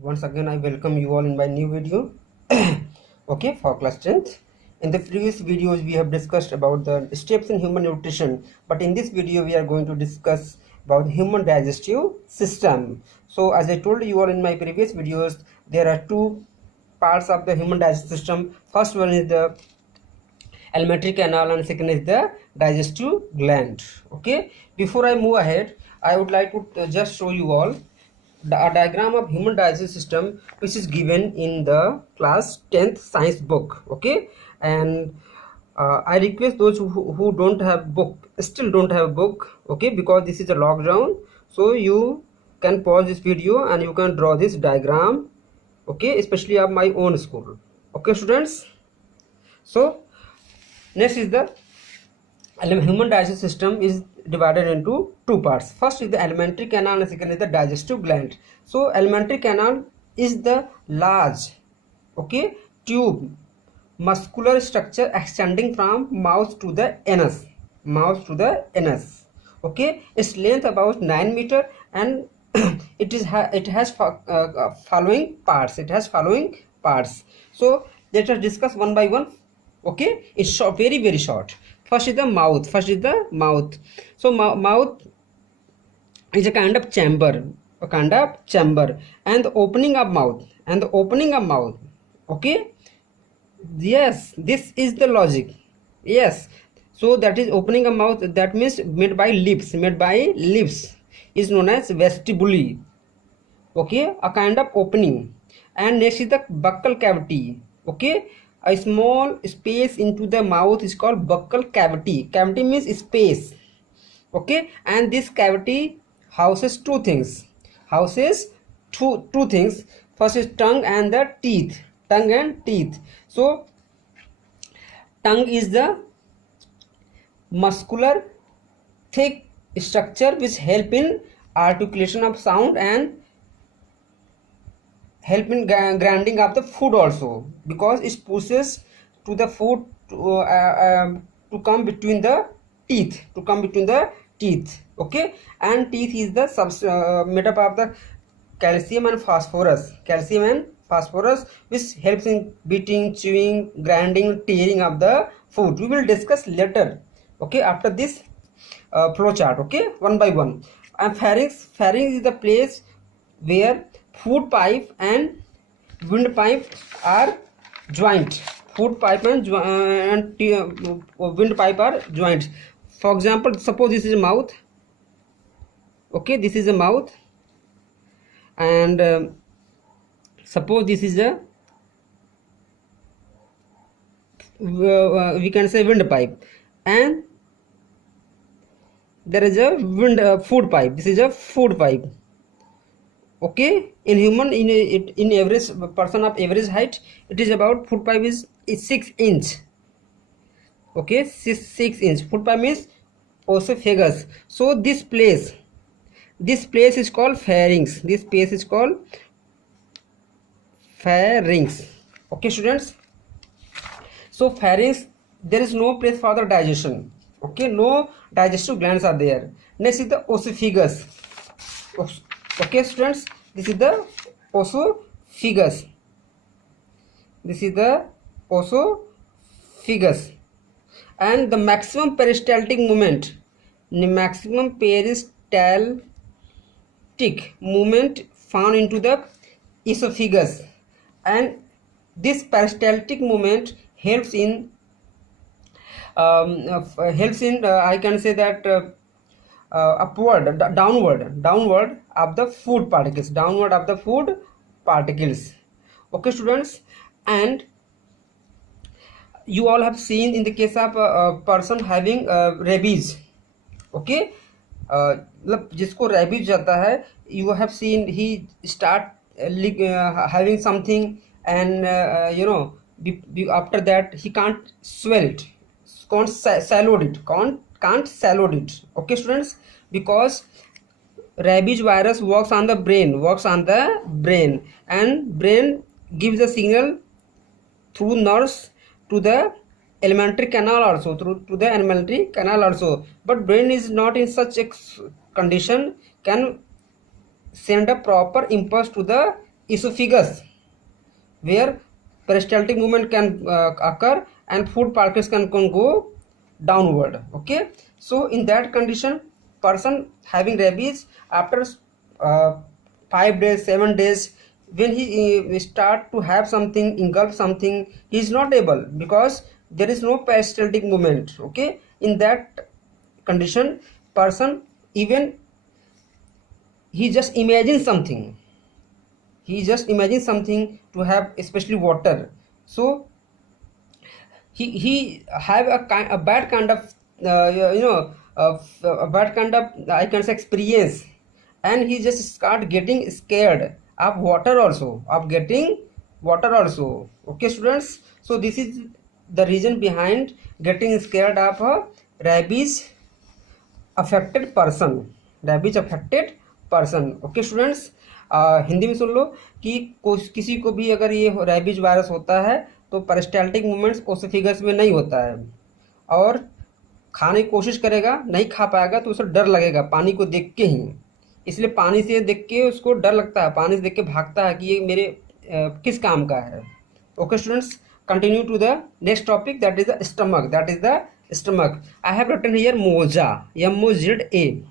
Once again I welcome you all in my new video. Okay, for class 10th. In the previous videos we have discussed about the steps in human nutrition, but in this video we are going to discuss about human digestive system. So as I told you all in my previous videos, there are two parts of the human digestive system. First one is the alimentary canal and second is the digestive gland. Okay, before I move ahead, I would like to just show you all a diagram of human digestive system which is given in the class 10th science book. Okay, and I request those who don't have book, still don't have book, okay, because this is a lockdown, so you can pause this video and you can draw this diagram, okay, especially of my own school. Okay students, so next is the human digestive system is divided into two parts. First is the alimentary canal and second is the digestive gland. So alimentary canal is the large, okay, tube muscular structure extending from mouth to the anus, okay. Its length about 9 meter and it has following parts. So let us discuss one by one. Okay, it's short, very short. First is the mouth. So mouth is a kind of chamber, and the opening of mouth, okay. Yes, this is the logic. Yes, so that is opening a mouth, that means made by lips is known as vestibule, okay, a kind of opening. And next is the buccal cavity, okay. A small space into the mouth is called buccal cavity. Cavity means space, okay. And this cavity houses two things. First is tongue and teeth. So tongue is the muscular thick structure which help in articulation of sound and help in grinding of the food also, because it pushes to the food to come between the teeth, okay. And teeth is the made up of the calcium and phosphorus, which helps in beating, chewing, grinding, tearing of the food. We will discuss later, okay, after this flow chart, okay, one by one. And pharynx is the place where food pipe and windpipe are joint. Wind pipe are joints. For example, suppose this is a mouth, okay, this is a mouth, and suppose this is a we can say windpipe, and there is a food pipe. This is a food pipe, okay. In human, in average person of average height, it is about food pipe is 6 inch, okay, 6 inch. Food pipe means esophagus. So this place is called pharynx. Okay students, so pharynx, there is no place for the digestion, okay, no digestive glands are there. Next is the esophagus, okay students, this is the esophagus, and the maximum peristaltic movement found into the esophagus, and this peristaltic movement helps in I can say that downward of the food particles, okay students. And you all have seen in the case of a person having rabies, okay, मतलब जिसको rabies जाता है, you have seen he start having something, and after that he can't swallow it, can't swallow it, okay students, because rabies virus works on the brain, and brain gives a signal through nerves to the alimentary canal also, but brain is not in such a condition can send a proper impulse to the esophagus, where peristaltic movement can occur and food particles can go downward. Okay, so in that condition, person having rabies after 5 days, 7 days, when he start to have something, engulf something, he is not able, because there is no peristaltic movement. Okay, in that condition, person, even he just imagines something, to have, especially water, so he have a bad kind of a bad kind of, I can say, experience, and he just start getting scared of water also, of getting water also. Okay students, so this is the reason behind getting scared of a rabies affected person, rabies affected person. Okay students, Hindi में सुन लो कि किसी को भी अगर ये rabies virus होता है तो पेरिस्टाल्टिक मूवमेंट्स ओसोफेगस में नहीं होता है, और खाने की कोशिश करेगा, नहीं खा पाएगा, तो उसे डर लगेगा पानी को देख के ही, इसलिए पानी से देख के उसको डर लगता है, पानी से देख के भागता है कि ये मेरे किस काम का है. Okay students, continue to the next topic, that is the stomach. I have written here moza, M-O-Z-A.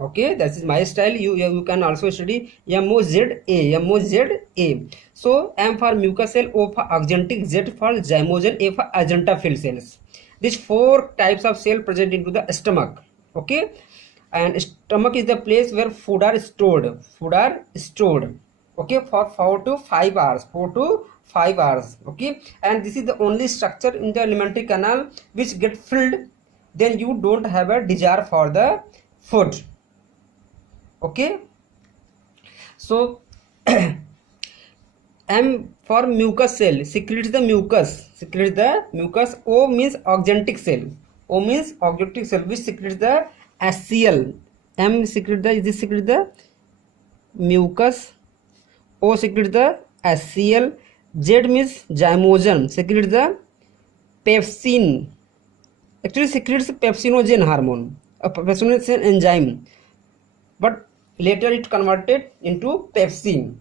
Okay, that is my style. You can also study M-O-Z-A. So M for mucous cell, O for axanthic, Z for zymogen, A for agentophil cells. These 4 types of cell present into the stomach. Okay, and stomach is the place where food are stored. Okay, for 4 to 5 hours. Okay, and this is the only structure in the alimentary canal which get filled, then you don't have a desire for the food. Okay, so M for mucous cell, secretes the mucus. O means axanthic cell, which secretes the HCl. M secretes the mucus, O secretes the HCl. Z means zymogen, secretes the pepsin, actually secretes pepsinogen hormone, a pepsinogen enzyme, but later it converted into pepsin.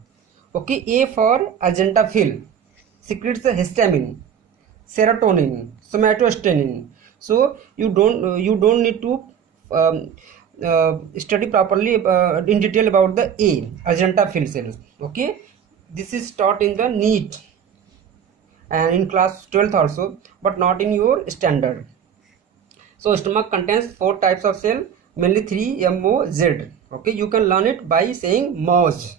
Okay, A for agentophil, secretes the histamine, serotonin, somatostatin. So you don't need to study properly in detail about the A, agentophil cells. Okay, this is taught in the NEET and in class 12th also, but not in your standard. So stomach contains 4 types of cell, mainly 3, M-O-Z. Okay, you can learn it by saying MOZ.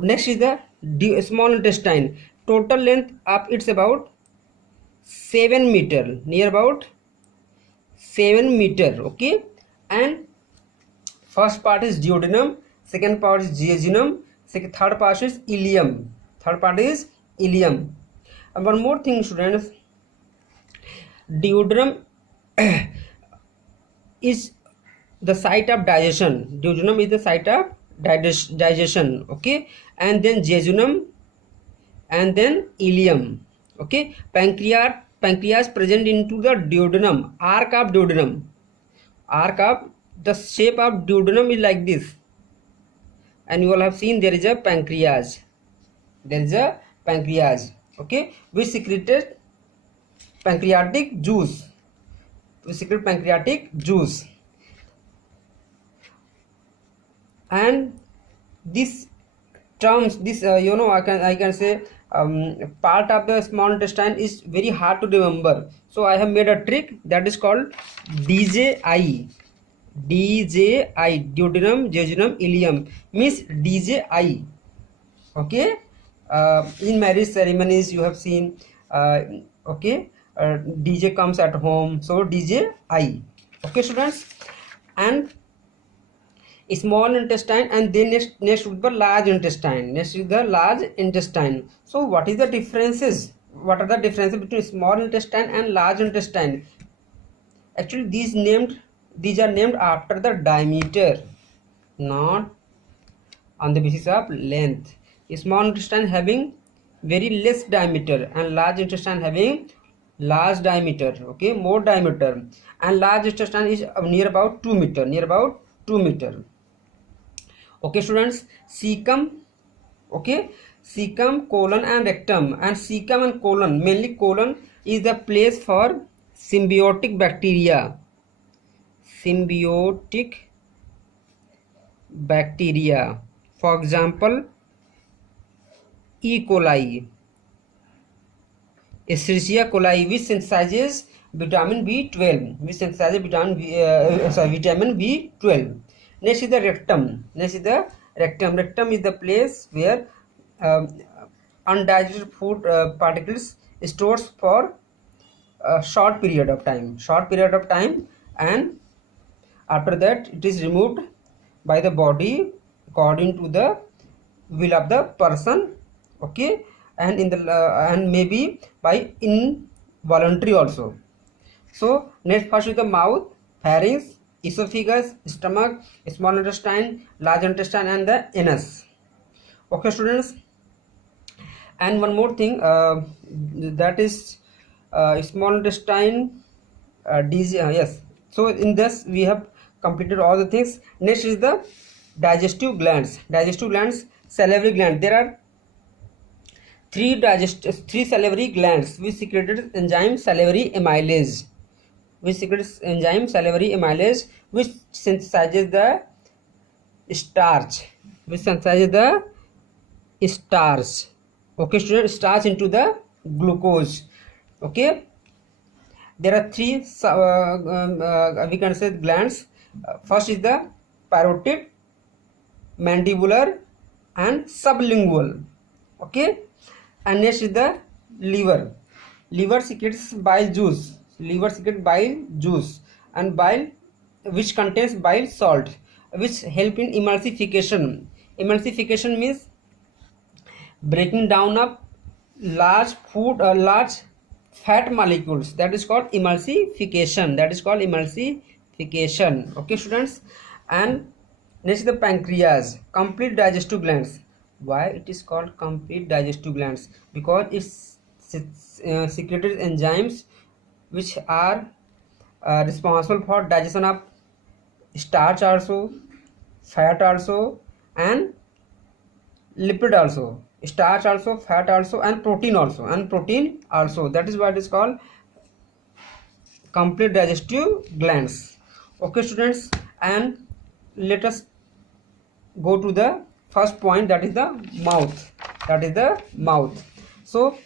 Next is the small intestine. Total length of it's about 7 meter, near about 7 meter. Okay, and first part is duodenum, second part is jejunum, third part is ileum. And one more thing students, duodenum is the site of digestion. Okay, and then jejunum, and then ileum. Okay, pancreas present into the duodenum, arc of the shape of duodenum is like this, and you all have seen there is a pancreas. Okay, which secreted pancreatic juice. And this terms, this I can say part of the small intestine is very hard to remember, so I have made a trick that is called DJI, duodenum, jejunum, ileum, means DJI. Okay, in marriage ceremonies you have seen okay, DJ comes at home, so DJI. Okay students, and small intestine, and then next with the large intestine. So what are the differences between small intestine and large intestine? Actually these are named after the diameter, not on the basis of length. Small intestine having very less diameter, and large intestine having large diameter. Okay, more diameter, and large intestine is near about 2 meter. Okay students, cecum Okay, cecum, colon and rectum. And cecum and colon, mainly colon is the place for symbiotic bacteria. Symbiotic bacteria, for example E. coli, Escherichia coli, which synthesizes vitamin B12, vitamin B12. Next is the rectum. Rectum is the place where um, undigested food particles stores for a short period of time, and after that it is removed by the body according to the will of the person. Okay, and and maybe by involuntary also. So next, first is the mouth, pharynx, esophagus, stomach, small intestine, large intestine and the anus. Okay students, and one more thing, that is small intestine, yes. So in this we have completed all the things. Next is the digestive glands. Salivary gland. There are three salivary glands which secreted enzyme salivary amylase, which synthesizes the starch, okay student, starch into the glucose. Okay, there are three we can say glands. First is the parotid, mandibular and sublingual. Okay, and next is the liver secretes bile juice, and bile which contains bile salt, which help in emulsification means breaking down of large fat molecules. That is called emulsification. Okay students, and next is the pancreas, complete digestive glands. Why it is called complete digestive glands? Because it's secreted enzymes which are responsible for digestion of starch also, fat also and lipid also, starch also, fat also and protein also. That is why it is called complete digestive glands. Okay students, and let us go to the first point, that is the mouth. So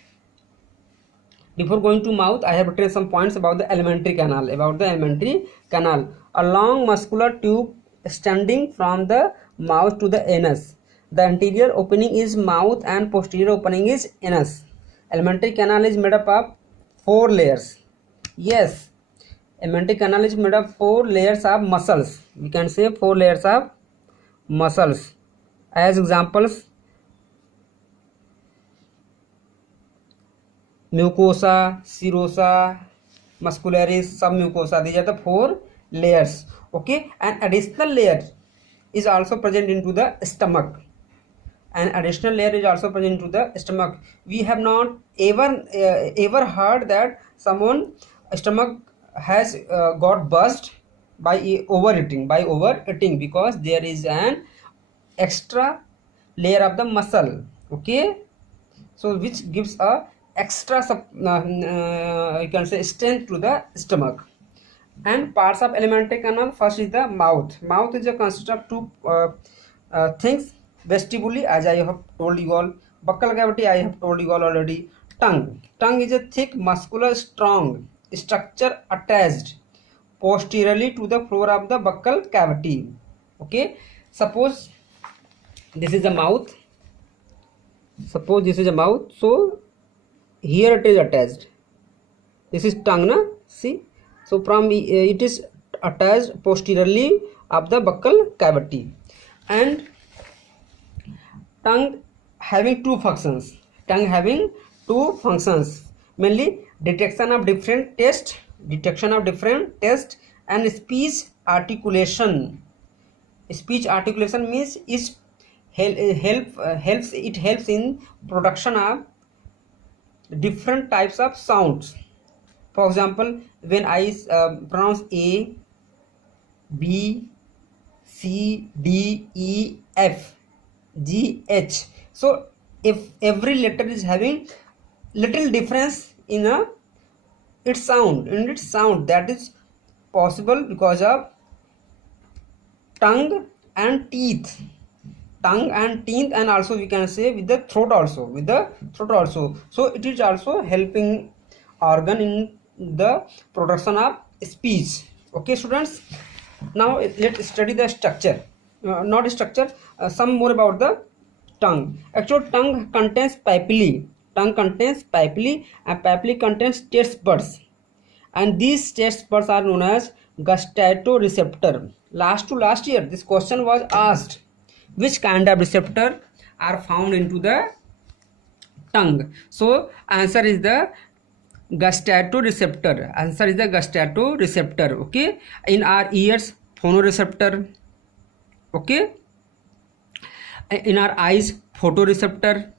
before going to mouth, I have written some points about the alimentary canal. A long muscular tube extending from the mouth to the anus. The anterior opening is mouth and posterior opening is anus. Alimentary canal is made up of 4 layers. Yes, alimentary canal is made of 4 layers of muscles. We can say 4 layers of muscles. As examples, mucosa, serosa, muscularis, submucosa. These are the 4 layers. Okay, and additional layer is also present into the stomach. We have not ever heard that someone stomach has got burst by overeating, because there is an extra layer of the muscle. Okay, so which gives a extra you can say strength to the stomach. And parts of alimentary canal, first is the mouth. Mouth is a consist of 2 things: vestibule, as I have told you all; buccal cavity, I have told you all already; tongue is a thick muscular strong structure attached posteriorly to the floor of the buccal cavity. Okay, suppose this is the mouth. So here it is attached. This is tongue, na? See, so from it is attached posteriorly of the buccal cavity. And tongue having two functions, mainly detection of different taste and speech articulation. Means is helps in production of different types of sounds. For example, when I pronounce A, B, C, D, E, F, G, H, So if every letter is having little difference in its sound, that is possible because of tongue and teeth, and also we can say with the throat also, so it is also helping organ in the production of speech. Okay students, now let's study the structure, not structure, some more about the tongue. Actual tongue contains papillae, and papillae contains taste buds, and these taste buds are known as gustatorreceptor. Last year this question was asked, which kind of receptor are found into the tongue? So answer is the gustatorreceptor. Okay, in our ears, phonoreceptor. Okay, in our eyes, photoreceptor.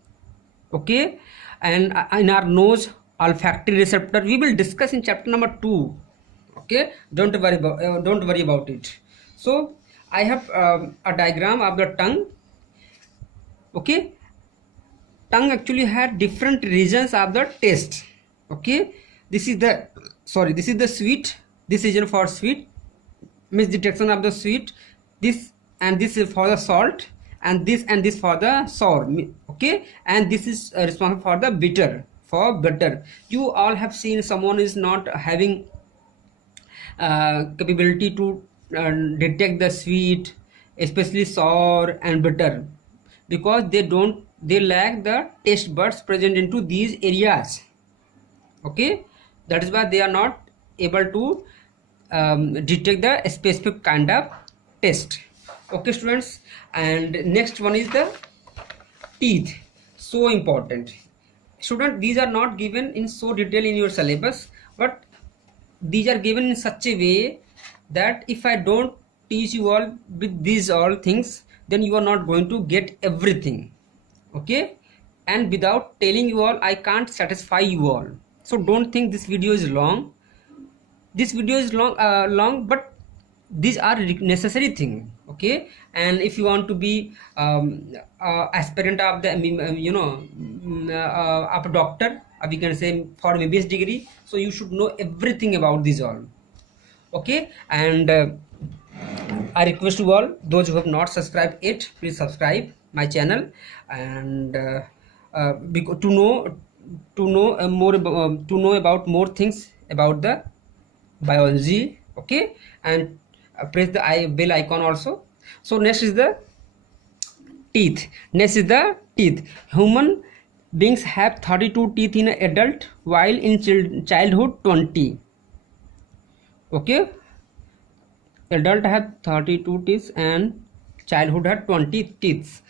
Okay, and in our nose, olfactory receptor. We will discuss in chapter number 2. Okay, don't worry about it. So I have a diagram of the tongue. Okay, tongue actually had different regions of the taste. Okay, this is the sweet, this region for sweet, means detection of the sweet, this and this is for the salt, and this for the sour. Okay, and this is responsible for the bitter, You all have seen someone is not having capability to detect the sweet, especially sour and bitter, because they lack the taste buds present into these areas. Okay, that is why they are not able to detect the specific kind of taste. Okay students, and next one is the teeth. So important student, these are not given in so detail in your syllabus, but these are given in such a way that if I don't teach you all with these all things, then you are not going to get everything. Okay, and without telling you all, I can't satisfy you all. So don't think this video is long. This video is long, but these are necessary thing. Okay, and if you want to be aspirant of the of a doctor, we can say for MBBS degree, so you should know everything about these all. Okay, and I request you all, those who have not subscribed yet, please subscribe my channel, and to know about more things about the biology. Okay, and press the bell icon also. So next is the teeth. Human beings have 32 teeth in adult, while in childhood 20. Okay, adult have 32 teeth and childhood have 20 teeth.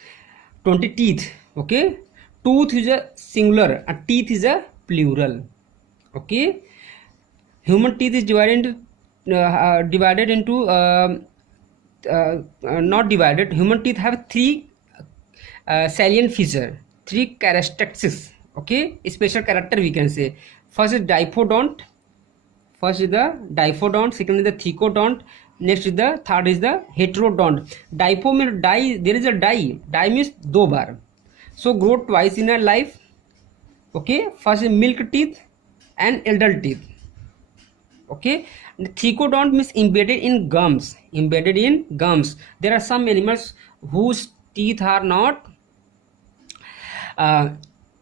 Okay, tooth is a singular and teeth is a plural. Okay, human teeth is divided into not divided. Human teeth have three salient feature, three characteristics. Okay, special character we can say. First is diaphodont. Second is the thecodont. Next is the third is the heterodont. Diapho means die. There is a die. Die means दो बार. So grow twice in a life. Okay, first is milk teeth and elder teeth. Okay, thecodont means embedded in gums. There are some animals whose teeth are not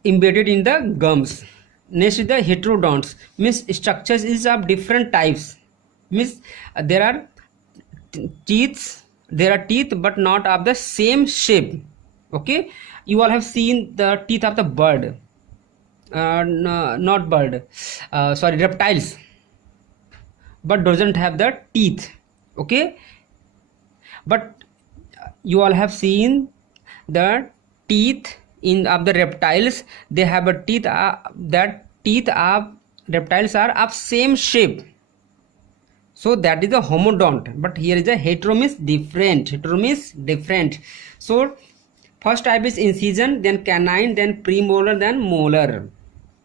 embedded in the gums. Next is the heterodonts, means structures is of different types, means there are teeth but not of the same shape. Okay, you all have seen the teeth of the bird, not bird, sorry, reptiles, but doesn't have the teeth. Okay, but you all have seen the teeth of the reptiles. They have a teeth, that teeth of reptiles are of same shape, so that is the homodont. But here is a hetero means different. So first type is incision, then canine, then premolar, then molar.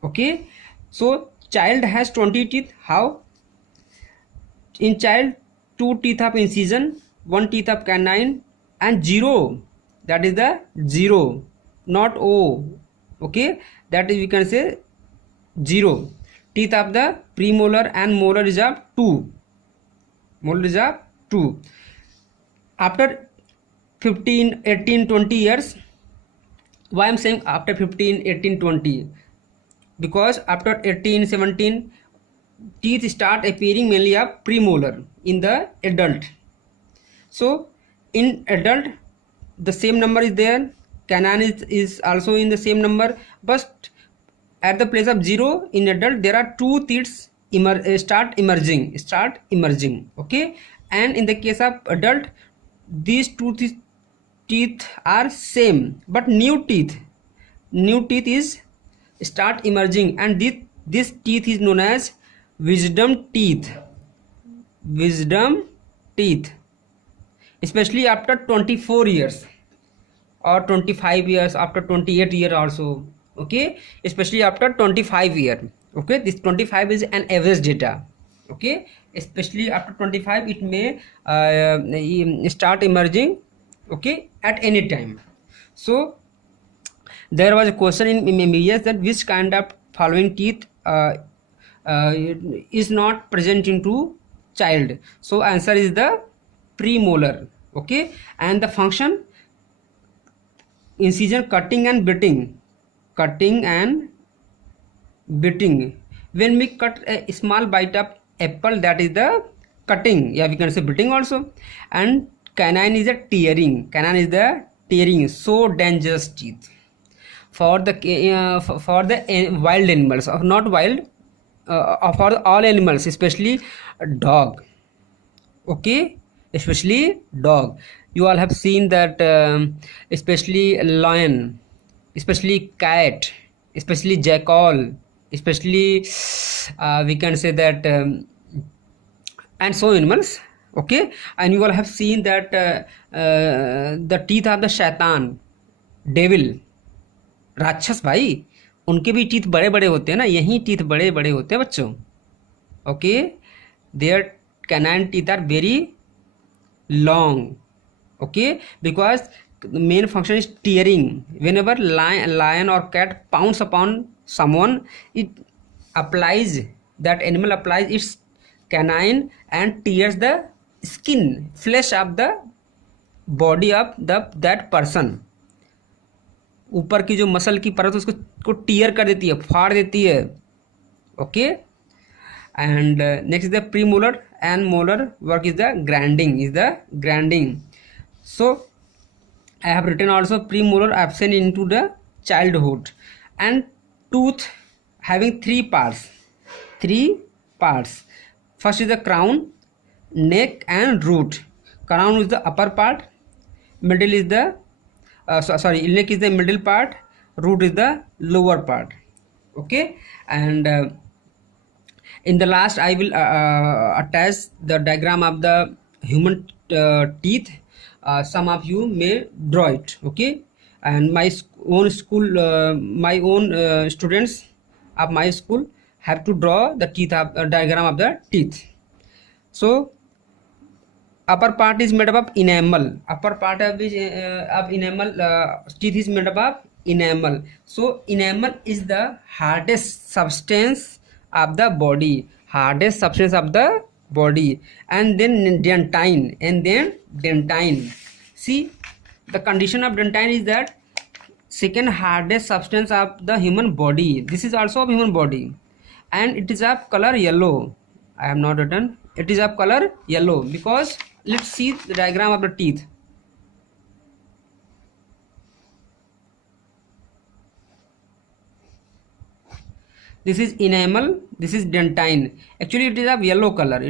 Okay, so child has 20 teeth. How? In child, 2 teeth of incision, 1 teeth of canine, and 0, that is the 0 not O. Okay, that is we can say 0. Teeth of the premolar and molar is of 2. Molar is of 2. After 15, 18, 20 years, why I'm saying after 15, 18, 20? Because after 18, 17, teeth start appearing mainly of premolar in the adult. So in adult the same number is there, canine is also in the same number, but at the place of 0 in adult there are 2 teeth start emerging. Okay, and in the case of adult these 2 teeth are same, but new teeth is start emerging, and this teeth is known as wisdom teeth, especially after 24 years or 25 years, after 28 year also. Okay, especially after 25 year. Okay, this 25 is an average data. Okay, especially after 25 it may start emerging. Okay, at any time. So there was a question in MBBS that which kind of following teeth is not present into child. So answer is the premolar. Okay, and the function: incision, cutting and biting. When we cut a small bite of apple, that is the cutting. Yeah, we can say biting also. And canine is a tearing. So dangerous teeth for the wild animals, or not wild, for all animals, especially dog. Okay, especially dog. You all have seen that, especially lion, especially cat, especially jackal, especially we can say that, and so animals. Okay, and you all have seen that the teeth of the shaitan, devil, राक्षस भाई, उनके भी teeth बड़े बड़े होते हैं ना, यही टीथ बड़े बड़े होते हैं बच्चों. Okay, their canine teeth are very long. Okay, because main function is tearing. whenever lion or cat pounds upon someone, it applies, that animal applies its canine and tears the flesh of the body of that person. ऊपर की जो muscle की परत उसको tier कर देती है, फाड़ देती है. Okay, and next the premolar and molar work is the grinding. So I have written also premolar absent into the childhood, and tooth having three parts. First is the crown, neck and root. Crown is the upper part, middle is the neck is the middle part, root is the lower part. Okay, and in the last I will attach the diagram of the human teeth. Some of you may draw it. Okay, and my own students of my school have to draw the teeth of diagram of the teeth. So upper part is made up of enamel. Upper part of enamel, teeth is made up of enamel. So enamel is the hardest substance of the body, and then dentine. See, the condition of dentine is that second hardest substance of the human body. This is also of human body, and it is of color yellow. I have not written. It is of color yellow because let's see the diagram of the teeth. This is enamel, this is dentine. Actually it is of yellow color.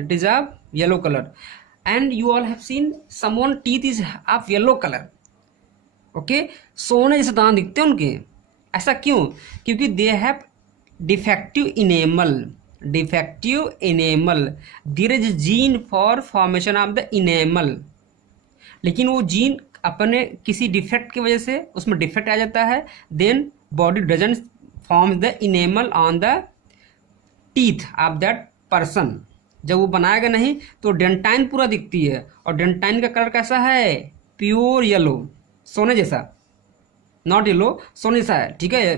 And you all have seen someone teeth is of yellow color. Okay, सोने जैसे दांत दिखते हैं उनके. ऐसा क्यों? क्योंकि they have defective enamel. There is a gene for formation of the enamel. लेकिन वो जीन अपने किसी डिफेक्ट की वजह से उसमें डिफेक्ट आ जाता है. Then body doesn't forms the enamel on the teeth of that person. जब वो बनाएगा नहीं तो डेंटाइन पूरा दिखती है, और डेंटाइन का कलर कैसा है? प्योर येलो, सोने जैसा. नॉट येलो, सोने सा है, ठीक है।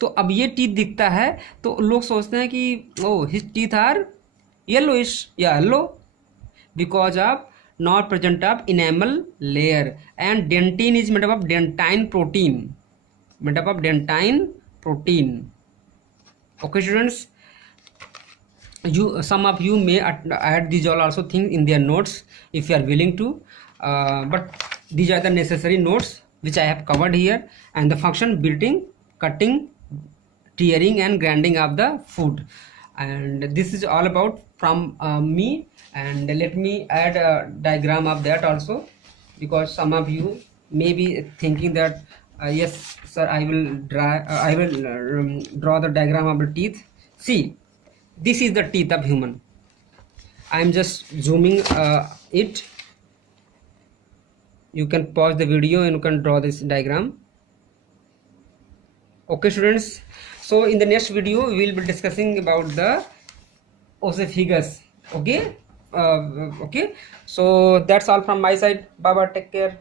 तो अब ये टीथ दिखता है तो लोग सोचते हैं कि oh his teeth are yellowish या yellow, because of not present of enamel layer, and dentin is made up of dentine protein, made up of dentine protein. Okay students, some of you may add these all also things in their notes if you are willing to, but these are the necessary notes which I have covered here. And the function: beating, cutting, tearing and grinding of the food. And this is all about from me. And let me add a diagram of that also, because some of you may be thinking that yes sir, I will draw the diagram of the teeth. See, this is the teeth of human. I am just zooming it. You can pause the video and you can draw this diagram. Okay students, so in the next video we will be discussing about the oesophagus. Okay, okay, so that's all from my side. Bye bye, take care.